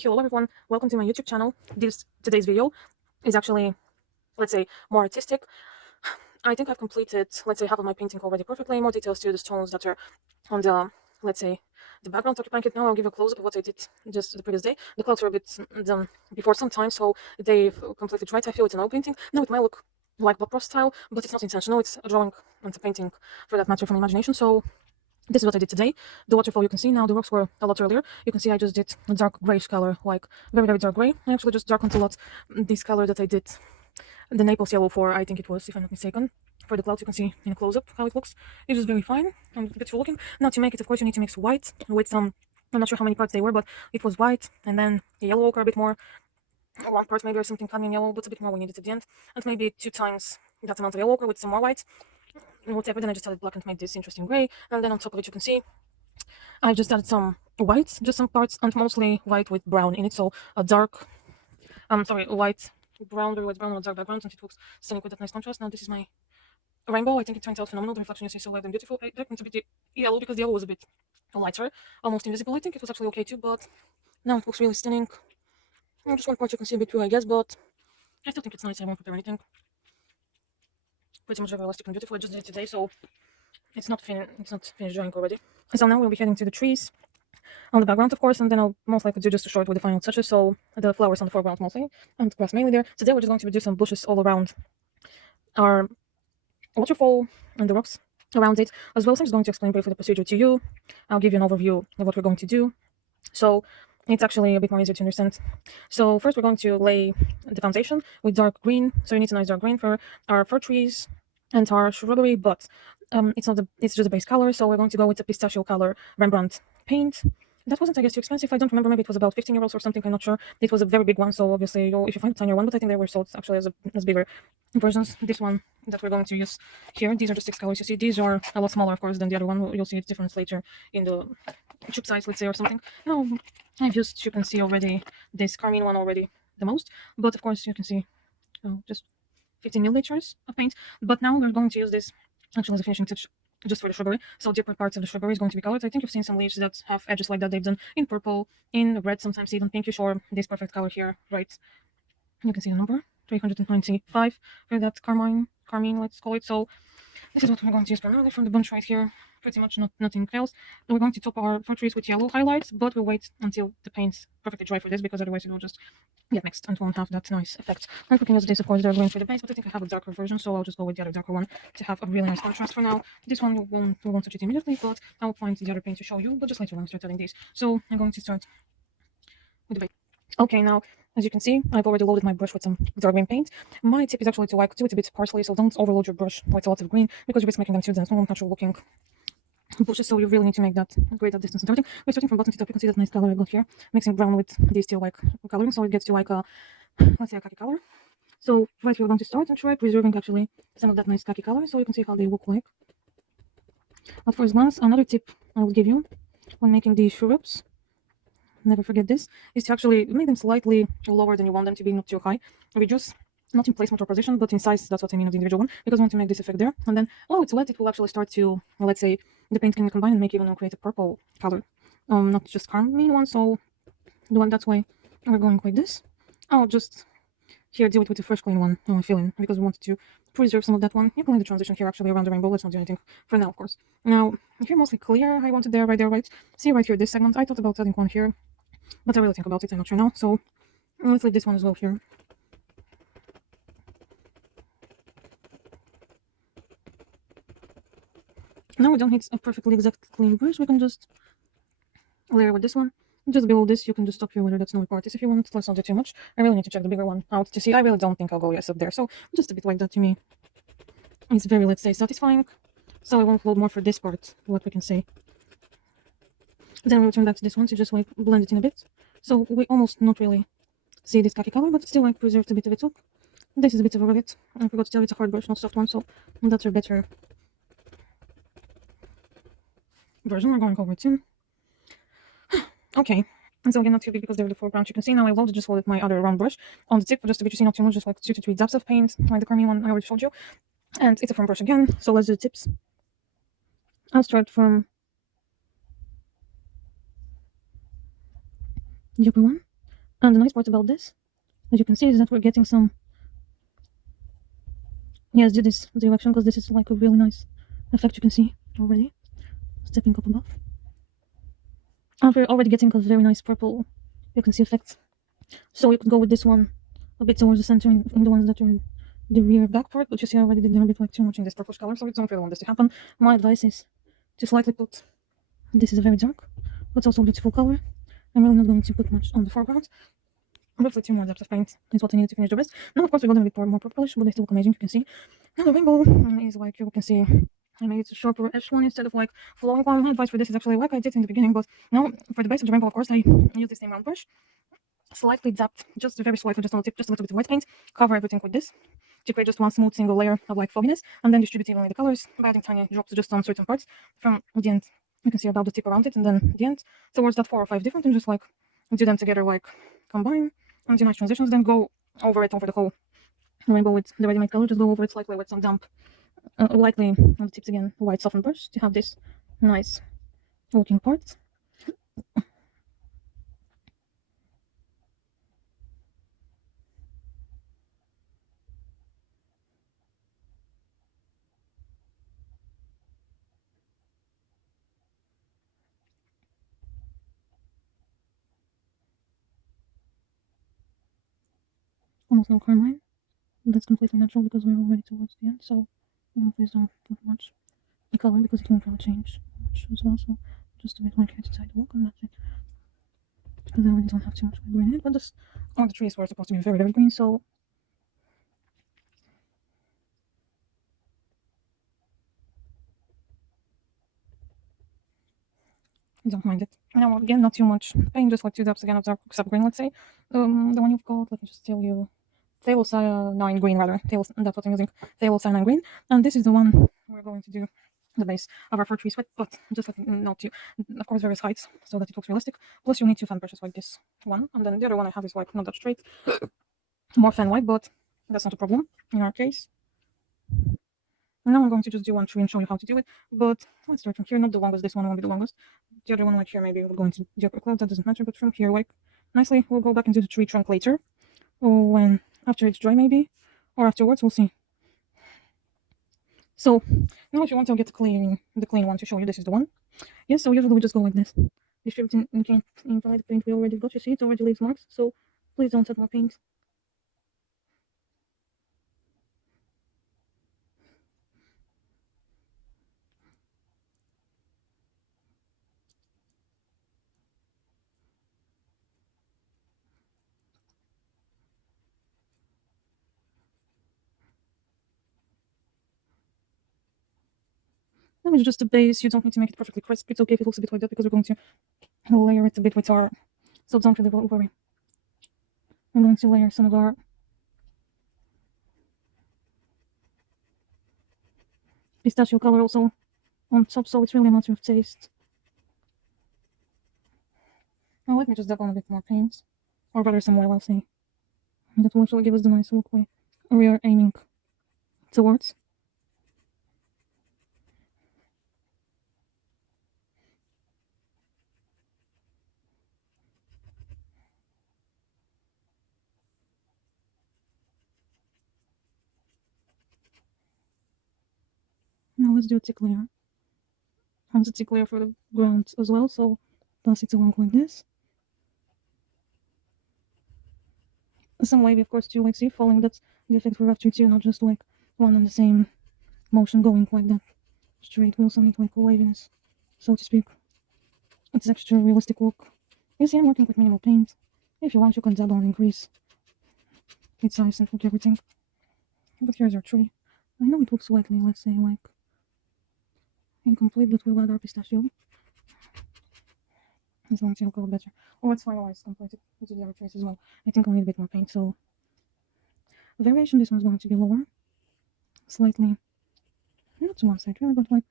Hello everyone, welcome to my YouTube channel. Today's video is actually, let's say, more artistic. I think I've completed, let's say, half of my painting already perfectly. More details to the stones that are on the, let's say, the background occupying it. Now I'll give a close-up of what I did just the previous day. The clouds were a bit done before some time, so they completely dried. I feel it's an oil painting. Now it might look like Bob Ross style, but it's not intentional. It's a drawing and a painting, for that matter, from imagination. So this is what I did today. The waterfall you can see now, the rocks were a lot earlier. You can see I just did a dark grayish color, like very, very dark gray. I actually just darkened a lot this color that I did the Naples yellow for, I think it was, if I'm not mistaken. For the clouds, you can see in a close-up how it looks. It's just very fine and beautiful looking. Now to make it, of course, you need to mix white with some, I'm not sure how many parts they were, but it was white, and then the yellow ochre a bit more. One part maybe or something cadmium yellow, but a bit more we needed at the end. And maybe 2 times that amount of yellow ochre with some more white. Whatever, then I just added black and made this interesting gray. And then on top of it, you can see I just added some white, just some parts, and mostly white with brown in it. So a dark, white, brown, very white brown on a dark background, and it looks stunning with that nice contrast. Now this is my rainbow. I think it turned out phenomenal. The reflection you see so light and beautiful. I darkened a bit yellow because the yellow was a bit lighter, almost invisible. I think it was actually okay too, but now it looks really stunning. Just one part you can see a bit through, I guess, but I still think it's nice. I won't prepare anything. Pretty much realistic and beautiful. I just did it today, so it's not finished drawing already. So now we'll be heading to the trees on the background, of course, and then I'll most likely do just a short with the final touches. So the flowers on the foreground mostly, and grass mainly there. Today we're just going to do some bushes all around our waterfall and the rocks around it as well. So I'm just going to explain briefly the procedure to you. I'll give you an overview of what we're going to do, so it's actually a bit more easier to understand. So first we're going to lay the foundation with dark green. So you need a nice dark green for our fir trees and our shrubbery, but it's just a base color. So we're going to go with the pistachio color Rembrandt paint. That wasn't, I guess, too expensive. I don't remember. Maybe it was about 15 euros or something. I'm not sure. It was a very big one. So obviously, if you find a tinier one, but I think they were sold actually as bigger versions. This one that we're going to use here, these are the 6 colors. You see, these are a lot smaller, of course, than the other one. You'll see its difference later in the tube size, let's say, or something. Now, I've used, you can see already, this carmine one already the most. But of course, you can see just 15 milliliters of paint. But now we're going to use this actually as a finishing touch just for the shrubbery. So deeper parts of the shrubbery is going to be colored. I think you've seen some leaves that have edges like that. They've done in purple, in red, sometimes even pinkish, or this perfect color here, right? You can see the number 395 for that carmine, let's call it. So this is what we're going to use primarily from the bunch right here. Pretty much nothing else. We're going to top our fir trees with yellow highlights, but we'll wait until the paint's perfectly dry for this, because otherwise it will just get mixed and won't have that nice effect. I'm looking at this, of course, they're going for the base, but I think I have a darker version, so I'll just go with the other darker one to have a really nice contrast for now. This one we won't touch it immediately, but I'll find the other paint to show you, but just later when I start adding these. So I'm going to start with the base. Okay, now, as you can see, I've already loaded my brush with some dark green paint. My tip is actually to do it a bit sparsely, so don't overload your brush with a lot of green, because you're making them too dense, natural looking bushes, so you really need to make that great at distance and everything. We're starting from bottom to top. You can see that nice color I got here, mixing brown with these two like coloring, so it gets to like a, let's say, a khaki color. So right here we're going to start and try preserving actually some of that nice khaki color, so you can see how they look like. At first glance, another tip I will give you when making these shrubs, never forget this, is to actually make them slightly lower than you want them to be, not too high. Reduce, not in placement or position, but in size. That's what I mean of the individual one, because we want to make this effect there. And then, while it's wet, it will actually start to, well, let's say, the paint can combine and make even create a purple color, not just carmine one. So the one, that's why we're going like this. I'll just here deal it with the fresh clean one filling, because we wanted to preserve some of that one. You can leave the transition here actually around the rainbow. Let's not do anything for now, of course. Now, here mostly clear. I wanted there, right there, right. See right here, this segment. I thought about adding one here, but I really think about it. I'm not sure now. So let's leave this one as well here. Now we don't need a perfectly exact clean brush. We can just layer with this one. Just below this, you can just stop here whether that's no part is if you want. Let's not do too much. I really need to check the bigger one out to see. I really don't think I'll go yes up there. So just a bit like that to me is very, let's say, satisfying. So I won't load more for this part, what we can say. Then we'll turn back to this one to just like blend it in a bit. So we almost not really see this khaki color, but still like preserves a bit of its look. This is a bit of a rugged. I forgot to tell you, it's a hard brush, not soft one, so that's a better version. We're going over to. Okay, and so again, not too big because they're the foreground. You can see now I just loaded my other round brush on the tip, just a bit, you see, not too much, just like 2 to 3 dabs of paint, like the carmine one I already showed you. And it's a firm brush again, so let's do the tips. I'll start from the upper one. And the nice part about this, as you can see, is that we're getting some, yes, do this direction, because this is like a really nice effect you can see already. Stepping up above. And we're already getting a very nice purple, you can see, effect. So you could go with this one a bit towards the center in the ones that are in the rear back part, but you see I already did a bit like too much in this purplish color, so we don't really want this to happen. My advice is to slightly put, this is a very dark, but also a beautiful color. I'm really not going to put much on the foreground. Roughly 2 more depths of paint is what I needed to finish the rest. Now of course we're going to be more purplish, but they still look amazing, you can see. Now the rainbow is like, you can see, I made it a sharper-ish one instead of like flowing one. My advice for this is actually like I did in the beginning, but now for the base of the rainbow, of course, I use the same round brush. Slightly dapped, just very slightly, just on the tip, just a little bit of white paint. Cover everything with this to create just one smooth single layer of like fogginess, and then distribute evenly the colors by adding tiny drops just on certain parts from the end. You can see about the tip around it, and then the end towards that 4 or 5 different, and just like do them together, like combine and do nice transitions. Then go over it over the whole rainbow with the ready-made color. Just go over it slightly with some damp, lightly on the tips again, white softened brush to have this nice looking part. Almost no carmine. That's completely natural because we're already towards the end, so please don't put much color because it won't really change much as well. So just a bit like inside the look, and that's it. Because I really don't have too much green in it, but this, all the trees were supposed to be very green, so I don't mind it. Now again, not too much paint, just like 2 depths again of dark sub-green, let's say. The one you've got, let me just tell you, Thale Cyanine Green rather. That's what I'm using. Thale Cyanine Green, and this is the one we're going to do the base of our fir tree sweat, but just let me note you, of course, various heights so that it looks realistic. Plus, you need 2 fan brushes like this one, and then the other one I have is like not that straight, more fan white, but that's not a problem in our case. Now I'm going to just do one tree and show you how to do it, but let's start from here. Not the longest, this one won't be the longest. The other one, like here, maybe we're going to do a cloud, that doesn't matter, but from here, like nicely, we'll go back and do the tree trunk later, or when after it's dry, maybe, or afterwards, we'll see. So now if you want to get the clean one to show you, this is the one. Yes, so usually we just go like this. Distributing in the paint we already got, you see, it already leaves marks, so please don't add more paint. That is just a base, you don't need to make it perfectly crisp, it's okay if it looks a bit like that because we're going to layer it a bit with our, so don't really worry. I'm going to layer some of our pistachio color also on top, so it's really a matter of taste. Now let me just dab on a bit more paint, or rather some oil, I'll say. That will actually give us the nice look we are aiming towards. Now let's do a tick layer. And a tick layer for the ground as well, so pass it along like this. Some wavy, of course, too, like see, following that's the effect we're after too, not just like one and the same motion going like that straight. We also need like waviness, so to speak. It's extra realistic look. You see, I'm working with minimal paint. If you want, you can double and increase its size and look everything. But here's our tree. I know it looks slightly, let's say, like incomplete, but we'll add our pistachio. It's going to look a little better. Oh, it's finalized, completed with the other trees as well. I think I'll need a bit more paint, so the variation, this one's going to be lower. Slightly, not to one side really, but like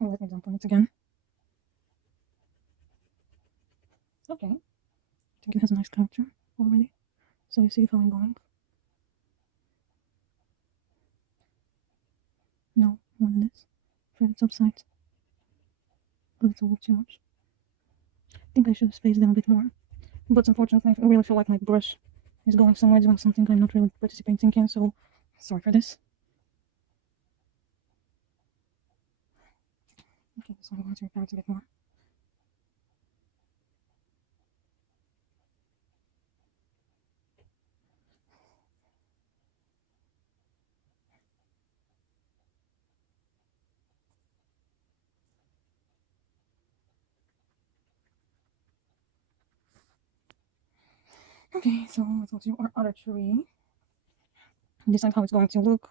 oh, let me dump on it again. Okay. I think it has a nice character already. So you see how I'm going. No, on this for the top side, but it's all too much. I think I should space them a bit more, but unfortunately I really feel like my brush is going somewhere doing something I'm not really participating in, so sorry for this. Okay, so I'm going to repair it a bit more. Okay, so let's go to our other tree. Decide how it's going to look.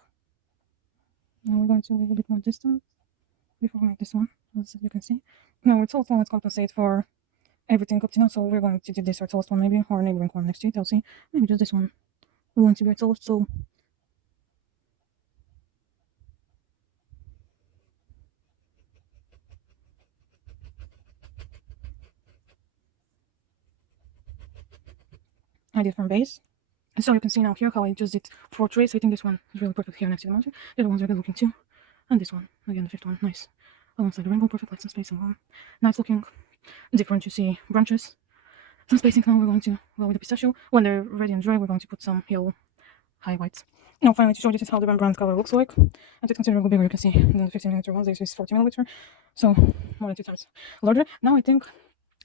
Now we're going to leave a bit more distance before we make this one, as you can see. Now it's also, let's compensate for everything up to now, so we're going to do this our tallest one maybe, or neighboring one next to it, I'll see. Maybe just this one. We're going to be our tallest, so I did from base. So you can see now here how I just did 4 trees. I think this one is really perfect here next to the mountain. The other ones are good looking too. And this one, again the 5th one, nice. Alongside the rainbow, perfect light, some spacing on. Nice looking. Different, you see branches. Some spacing. Now we're going to go with the pistachio. When they're ready and dry, we're going to put some yellow highlights. Now finally to show you, this is how the Rembrandt color looks like. And it's considerably bigger, you can see, than the 15mm ones. This is 40mm, so more than 2 times larger. Now I think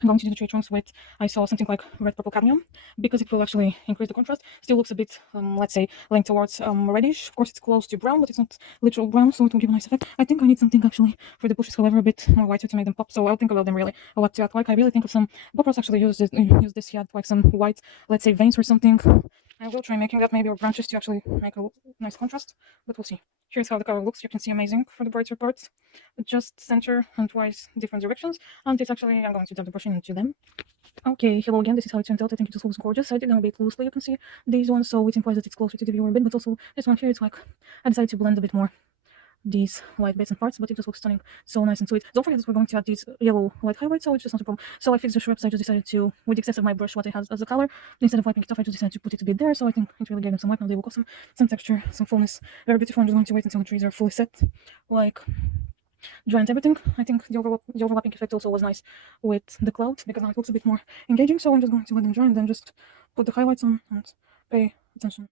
I'm going to do the tree trunks with, I saw something like red purple cadmium, because it will actually increase the contrast. Still looks a bit, let's say, leaning towards reddish. Of course it's close to brown, but it's not literal brown, so it will give a nice effect. I think I need something actually for the bushes, however, a bit more whiter to make them pop, so I'll think about them really, what to act like. I really think of some, Bob Ross actually used this, he had like some white, let's say, veins or something. I will try making that maybe, or branches, to actually make a nice contrast, but we'll see. Here's how the color looks. You can see amazing for the brighter parts, just center and twice different directions, and it's actually, I'm going to dab the brush into them. Okay, hello again, this is how it turned out. I think it just looks gorgeous. I did them a bit loosely, you can see these ones, so it implies that it's closer to the viewer a bit, but also this one here, it's like, I decided to blend a bit more these light bits and parts, but it just looks stunning, so nice and sweet. Don't forget that we're going to add these yellow light highlights, so it's just not a problem. So I fixed the shrubs. I just decided to, with the excess of my brush, what it has as a color, instead of wiping it off, I just decided to put it a bit there, so I think it really gave them some light. Now they look awesome, some texture, some fullness, very beautiful. I'm just going to wait until the trees are fully set, like dry and everything. I think the overlapping effect also was nice with the cloud, because now it looks a bit more engaging, so I'm just going to let them dry and then just put the highlights on and pay attention.